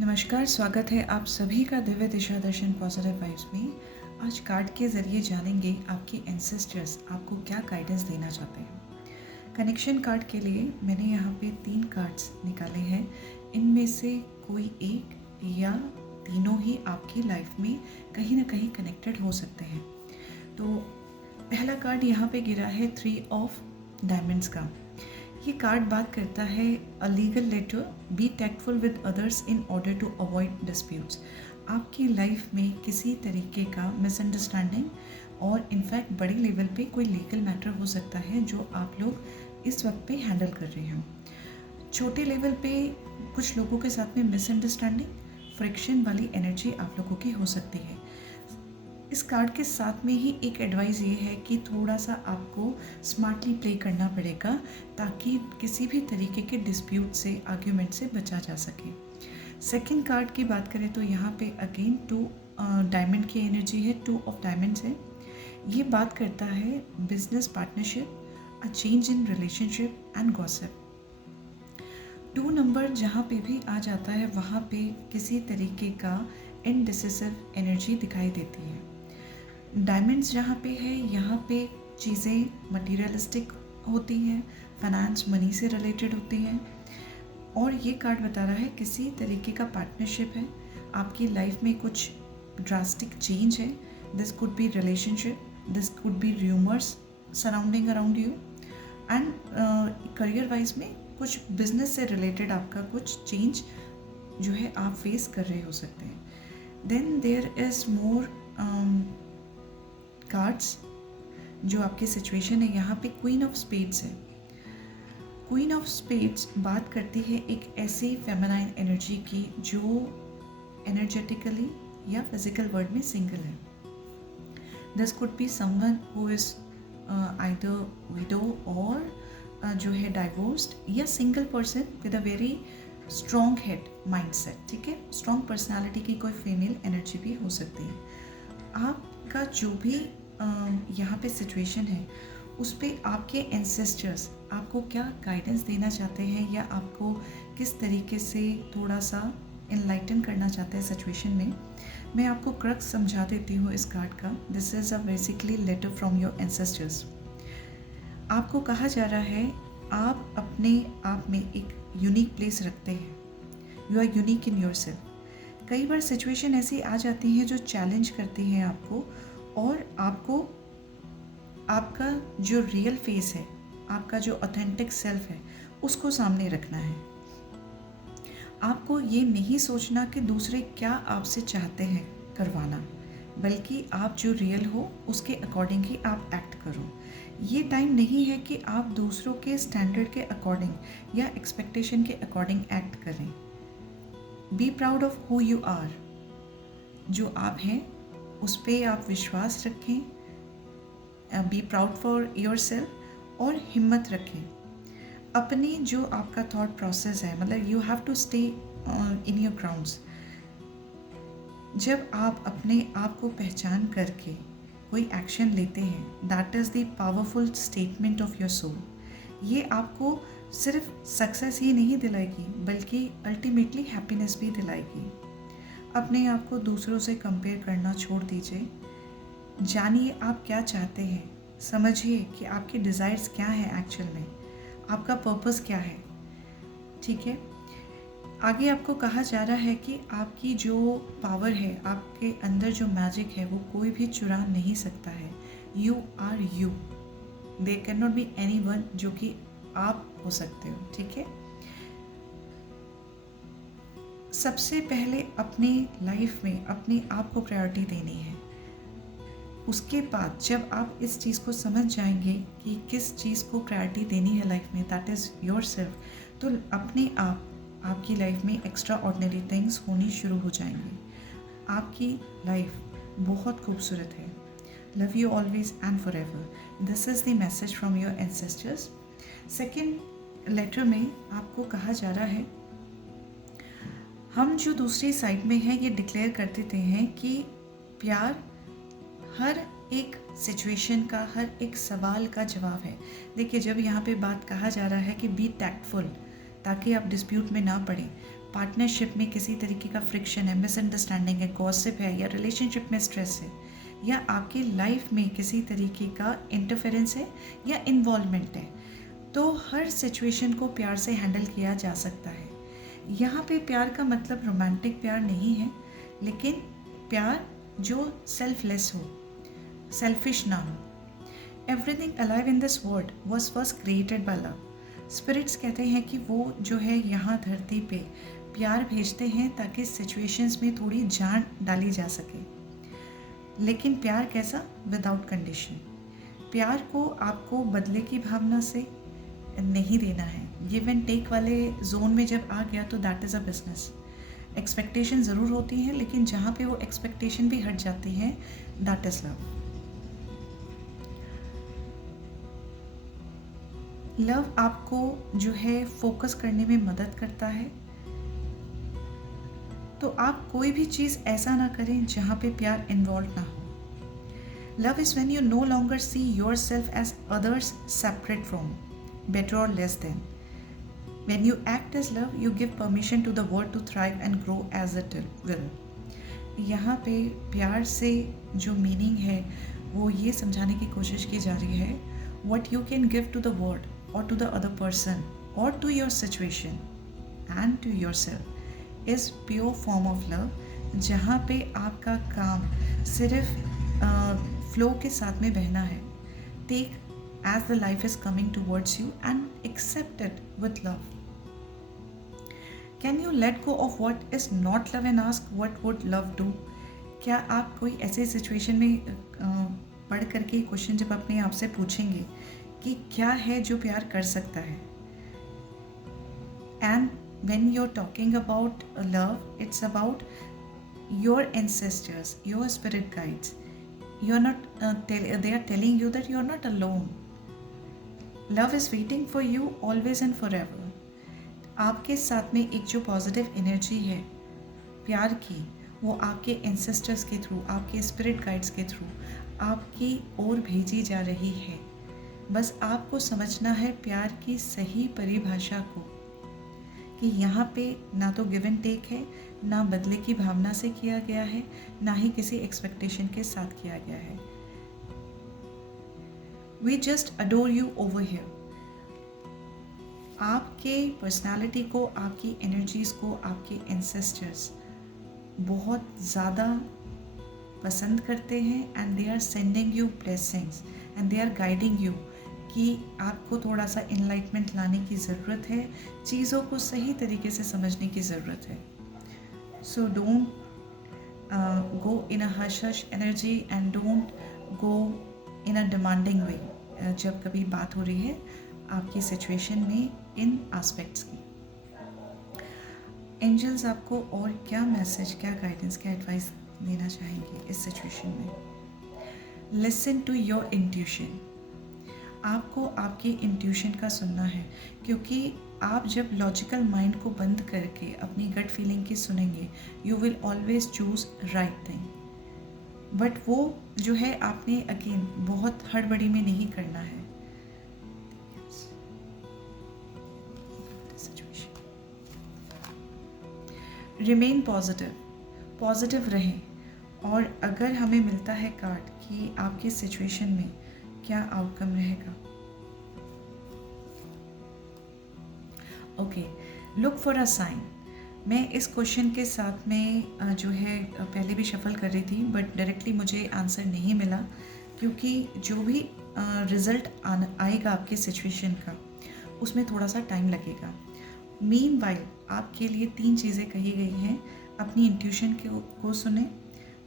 नमस्कार, स्वागत है आप सभी का दिव्य दिशा दर्शन पॉजिटिव वाइब्स में। आज कार्ड के ज़रिए जानेंगे आपके एंसेस्टर्स आपको क्या गाइडेंस देना चाहते हैं। कनेक्शन कार्ड के लिए मैंने यहाँ पे 3 कार्ड्स निकाले हैं। इनमें से कोई एक या तीनों ही आपकी लाइफ में कहीं ना कहीं कनेक्टेड हो सकते हैं। तो पहला कार्ड यहाँ पे गिरा है 3 ऑफ डायमंड्स का। ये कार्ड बात करता है a legal letter, be tactful with others in order to avoid disputes. आपकी लाइफ में किसी तरीके का मिसअंडरस्टैंडिंग और इनफैक्ट बड़ी लेवल पे कोई लीगल मैटर हो सकता है जो आप लोग इस वक्त पे हैंडल कर रहे हो। छोटे लेवल पे कुछ लोगों के साथ में मिसअंडरस्टैंडिंग, फ्रिक्शन वाली एनर्जी आप लोगों की हो सकती है। इस कार्ड के साथ में ही एक एडवाइस ये है कि थोड़ा सा आपको स्मार्टली प्ले करना पड़ेगा ताकि किसी भी तरीके के डिस्प्यूट से, आर्ग्यूमेंट से बचा जा सके। सेकंड कार्ड की बात करें तो यहाँ पे अगेन 2 डायमंड की एनर्जी है, 2 ऑफ डायमंड्स है। ये बात करता है business partnership, a change in relationship and gossip. 2 number जहाँ पे भी आ जाता है वहाँ पे किसी तरीके का इनडिसिसिव एनर्जी दिखाई देती है। डायमंड्स जहाँ पे है यहाँ पे चीज़ें मटीरियलिस्टिक होती हैं, फाइनेंस मनी से रिलेटेड होती हैं। और ये कार्ड बता रहा है किसी तरीके का पार्टनरशिप है, आपकी लाइफ में कुछ ड्रास्टिक चेंज है। This could be relationship, this could be rumours surrounding around you and career wise में कुछ बिजनेस से रिलेटेड आपका कुछ चेंज जो है आप फेस कर रहे हो सकते हैं। Then there is more cards जो आपकी सिचुएशन है। यहाँ पे क्वीन ऑफ स्पेड्स है। क्वीन ऑफ स्पेड्स बात करती है एक ऐसी फेमिनाइन एनर्जी की जो एनर्जेटिकली या फिजिकल वर्ड में सिंगल है। This could be someone who is either window और जो है डाइवोर्स्ड या single person with a very strong head mindset. ठीक है, स्ट्रॉन्ग पर्सनालिटी की कोई फीमेल एनर्जी भी हो सकती है। आपका जो भी यहाँ पे सिचुएशन है उस पर आपके एंसेस्टर्स आपको क्या गाइडेंस देना चाहते हैं या आपको किस तरीके से थोड़ा सा इनलाइटन करना चाहते हैं सिचुएशन में, मैं आपको क्रक्स समझा देती हूँ इस कार्ड का। This is a basically letter from your ancestors. आपको कहा जा रहा है आप अपने आप में एक यूनिक प्लेस रखते हैं, you are unique in your self. कई बार सिचुएशन ऐसी आ जाती हैं जो चैलेंज करती हैं आपको और आपको आपका जो रियल फेस है, आपका जो ऑथेंटिक सेल्फ है उसको सामने रखना है। आपको ये नहीं सोचना कि दूसरे क्या आपसे चाहते हैं करवाना, बल्कि आप जो रियल हो उसके अकॉर्डिंग ही आप एक्ट करो। ये टाइम नहीं है कि आप दूसरों के स्टैंडर्ड के अकॉर्डिंग या एक्सपेक्टेशन के अकॉर्डिंग एक्ट करें। Be proud of who you are. जो आप हैं उस पर आप विश्वास रखें, be proud for your self और हिम्मत रखें। अपनी जो आपका थॉट प्रोसेस है, मतलब you have to stay in your grounds. जब आप अपने आप को पहचान करके कोई एक्शन लेते हैं, that is the powerful statement of your soul. ये आपको सिर्फ सक्सेस ही नहीं दिलाएगी बल्कि अल्टीमेटली हैप्पीनेस भी दिलाएगी। अपने आप को दूसरों से कंपेयर करना छोड़ दीजिए। जानिए आप क्या चाहते हैं, समझिए कि आपके डिज़ायर्स क्या हैं, एक्चुअल में आपका पर्पस क्या है। ठीक है, आगे आपको कहा जा रहा है कि आपकी जो पावर है, आपके अंदर जो मैजिक है वो कोई भी चुरा नहीं सकता है। You are you, there can not be any one जो कि आप हो सकते हो। ठीक है, सबसे पहले अपने लाइफ में अपने आप को प्रायोरिटी देनी है। उसके बाद जब आप इस चीज़ को समझ जाएंगे कि किस चीज़ को प्रायोरिटी देनी है लाइफ में, दैट इज़ योर सेल्फ, तो अपने आप आपकी लाइफ में एक्स्ट्रा ऑर्डिनरी थिंग्स होनी शुरू हो जाएंगी। आपकी लाइफ बहुत खूबसूरत है। Love you always and for ever. This is the message from your ancestors. Second letter में आपको कहा जा रहा है, हम जो दूसरी साइड में हैं ये डिक्लेयर कर देते हैं कि प्यार हर एक सिचुएशन का, हर एक सवाल का जवाब है। देखिए, जब यहाँ पे बात कहा जा रहा है कि बी टैक्टफुल ताकि आप डिस्प्यूट में ना पड़ें, पार्टनरशिप में किसी तरीके का फ्रिक्शन है, मिसअंडरस्टैंडिंग है, गॉसिप है, या रिलेशनशिप में स्ट्रेस है, या आपकी लाइफ में किसी तरीके का इंटरफेरेंस है या इन्वॉल्वमेंट है, तो हर सिचुएशन को प्यार से हैंडल किया जा सकता है। यहाँ पे प्यार का मतलब रोमांटिक प्यार नहीं है, लेकिन प्यार जो सेल्फलेस हो, सेल्फिश ना हो। Everything alive in this world was first created by love. Spirits कहते हैं कि वो जो है यहाँ धरती पे प्यार भेजते हैं ताकि सिचुएशंस में थोड़ी जान डाली जा सके। लेकिन प्यार कैसा? Without condition. प्यार को आपको बदले की भावना से नहीं देना है। गिव एंड टेक वाले जोन में जब आ गया तो that is a business. Expectation ज़रूर होती है, लेकिन जहाँ पे वो एक्सपेक्टेशन भी हट जाती है, दैट इज़ लव। लव आपको जो है फोकस करने में मदद करता है। तो आप कोई भी चीज़ ऐसा ना करें जहाँ पे प्यार इन्वॉल्व ना हो। Love is when you no longer see your self as others separate from, better or less than. When you act as love, you give permission to the world to thrive and grow as it will. यहाँ पे प्यार से जो meaning है वो ये समझाने की कोशिश की जा रही है, what you can give to the world or to the other person or to your situation and to yourself is pure form of love, जहाँ पे आपका काम सिर्फ फ्लो के साथ में बहना है। Take as the life is coming towards you and accept it with love. Can you let go of what is not love and ask what would love do? क्या आप कोई ऐसे सिचुएशन में पढ़ करके क्वेश्चन जब अपने आप से पूछेंगे कि क्या है जो प्यार कर सकता है? And when you're talking about love, it's about your ancestors, your spirit guides. You're not they are telling you that you're not alone. Love is waiting for you always and for ever. आपके साथ में एक जो positive energy है प्यार की, वो आपके एंसेस्टर्स के थ्रू, आपके स्पिरिट गाइड्स के थ्रू आपकी ओर भेजी जा रही है। बस आपको समझना है प्यार की सही परिभाषा को, कि यहाँ पे ना तो गिव एंड टेक है, ना बदले की भावना से किया गया है, ना ही किसी एक्सपेक्टेशन के साथ किया गया है। We just adore you over here. आपके पर्सनालिटी को, आपकी एनर्जीज को आपके एंसेस्टर्स बहुत ज़्यादा पसंद करते हैं and they are sending you blessings and they are guiding you कि आपको थोड़ा सा इनलाइटमेंट लाने की ज़रूरत है, चीज़ों को सही तरीके से समझने की ज़रूरत है। So don't go in a hush hush energy and don't go in a demanding way जब कभी बात हो रही है आपकी सिचुएशन में इन एस्पेक्ट्स की। एंजल्स आपको और क्या मैसेज, क्या गाइडेंस, क्या एडवाइस देना चाहेंगे इस सिचुएशन में? Listen to your intuition. आपको आपकी इंट्यूशन का सुनना है, क्योंकि आप जब लॉजिकल माइंड को बंद करके अपनी गट फीलिंग की सुनेंगे, you will always choose right thing. But वो जो है आपने अगेन बहुत हड़बड़ी में नहीं करना है। रिमेन पॉजिटिव, पॉजिटिव रहें। और अगर हमें मिलता है कार्ड कि आपकी सिचुएशन में क्या आउटकम रहेगा, okay, look for a sign. मैं इस क्वेश्चन के साथ में जो है पहले भी शफल कर रही थी, बट डायरेक्टली मुझे आंसर नहीं मिला, क्योंकि जो भी रिज़ल्ट आएगा आपके सिचुएशन का उसमें थोड़ा सा टाइम लगेगा। मीनवाइल आपके लिए 3 चीज़ें कही गई हैं। अपनी इंट्यूशन को सुने,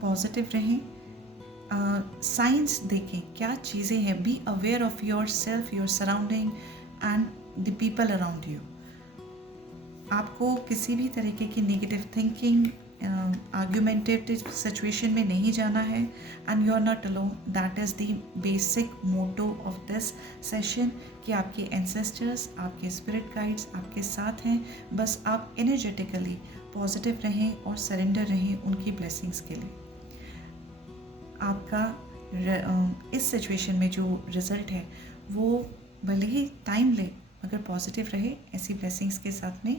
पॉजिटिव रहें, साइंस देखें क्या चीज़ें हैं, be aware of your self, your surrounding and the people around you. आपको किसी भी तरीके की नेगेटिव थिंकिंग, आर्ग्यूमेंटेटिव सिचुएशन में नहीं जाना है, and you are not alone. That is the basic motto of this session, कि आपके एंसेस्टर्स, आपके स्पिरिट गाइड्स आपके साथ हैं। बस आप एनर्जेटिकली पॉजिटिव रहें और सरेंडर रहें उनकी ब्लेसिंग्स के लिए। आपका इस सिचुएशन में जो रिज़ल्ट है वो भले ही टाइम ले, मगर पॉजिटिव रहे, ऐसी ब्लेसिंग्स के साथ में